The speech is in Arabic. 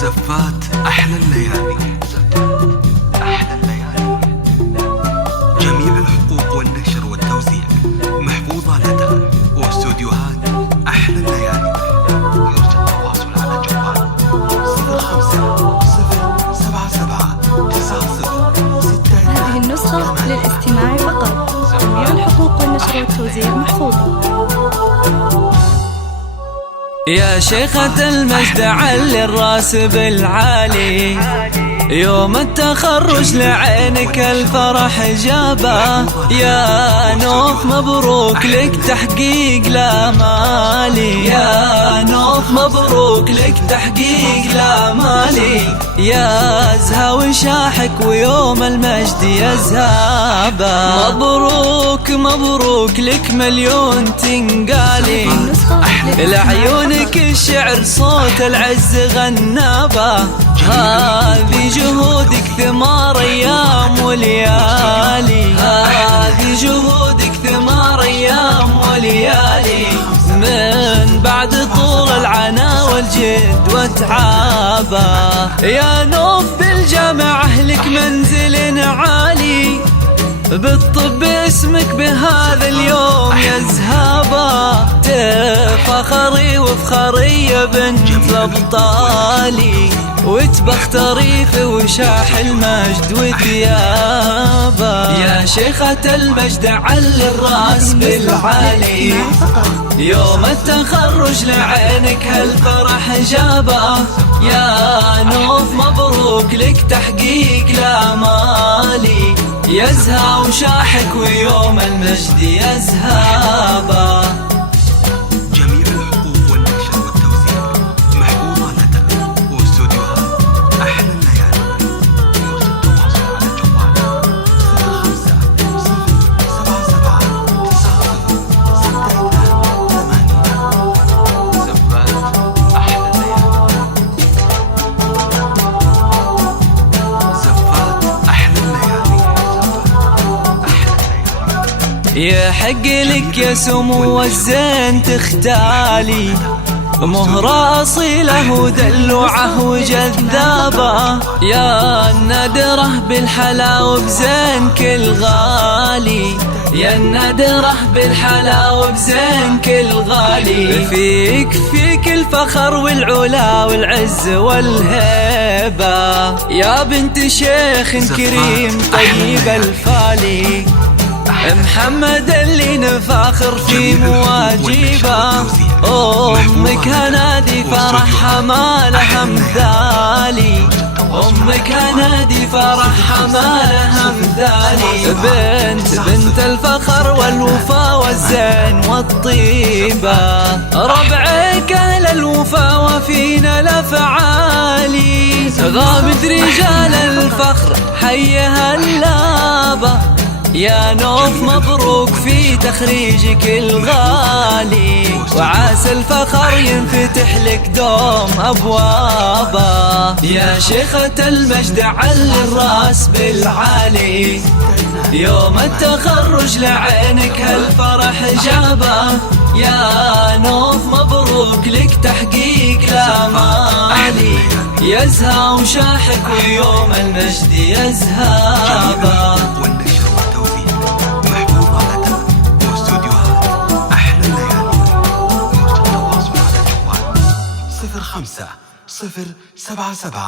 زفات أحلى الليالي. جميع الحقوق والنشر والتوزيع محفوظة لدى واستوديوهات أحلى الليالي. يرجى التواصل على جوال 05-077-90-60. هذه النسخة للاستماع فقط. جميع الحقوق والنشر والتوزيع محفوظة. يا شيخة المجد علي الراس بالعالي، يوم التخرج لعينك الفرح جابه. يا نوف مبروك لك تحقيق الآمالي، يا نوف مبروك لك تحقيق الآمالي. يا زهاوي شاحك ويوم المجد يزهابه. مبروك مبروك لك مليون تنقالي، لعيونك الشعر صوت العز غنابه. هذه جهودك ثمار ايام وليالي، هذه جهودك ثمار ايام وليالي. من بعد طول العنا والجد وتعابه. يا نوف بالجامعة لك منزل عالي، بالطب اسمك بهذا اليوم يزهابه. تفخري وفخري يا بنت الابطالي، وتبختري في وشاح المجد وثيابه. يا شيخة المجد علي الراس بالعالي، يوم التخرج لعينك هالفرح جابه. يا نوف مبروك لك تحقيق الآمالي، يزهى وشاحك ويوم المجد يزهابه. جميع الحقوق والنشر والتوزيع محفوظة لدى واستوديوهات أحلى الليالي. يرجى التواصل على جوال 05-077-90-62. زفات أحلى الليالي. زفات أحلى الليالي. يحق لك يا سمو الزين تختالي، مهرة أصيلة ودلوعة وجذابة. يا النادرة بالحلا وبزين كل غالي، يا النادرة بالحلا وبزين كل غالي. فيك الفخر والعلا والعز والهيبة. يا بنت شيخ كريم طيب الفالي، محمد اللي نفاخر في مواجبه. أمك هنادي فرحها ما لها مثالي، أمك هنادي فرحها ما لها مثالي. بنت الفخر والوفا والزين والطيبة. ربعك أهل الوفا وفينا الأفعالي، غامد رجال الفخر حيها اللابة. يا نوف مبروك في تخريجك الغالي، وعسى الفخر ينفتح لك دوم أبوابه. يا شيخة المجد علي الراس بالعالي، يوم التخرج لعينك هالفرح جابه. يا نوف مبروك لك تحقيق الآمالي، يزهى وشاحك ويوم المجد يزهابه. 05-077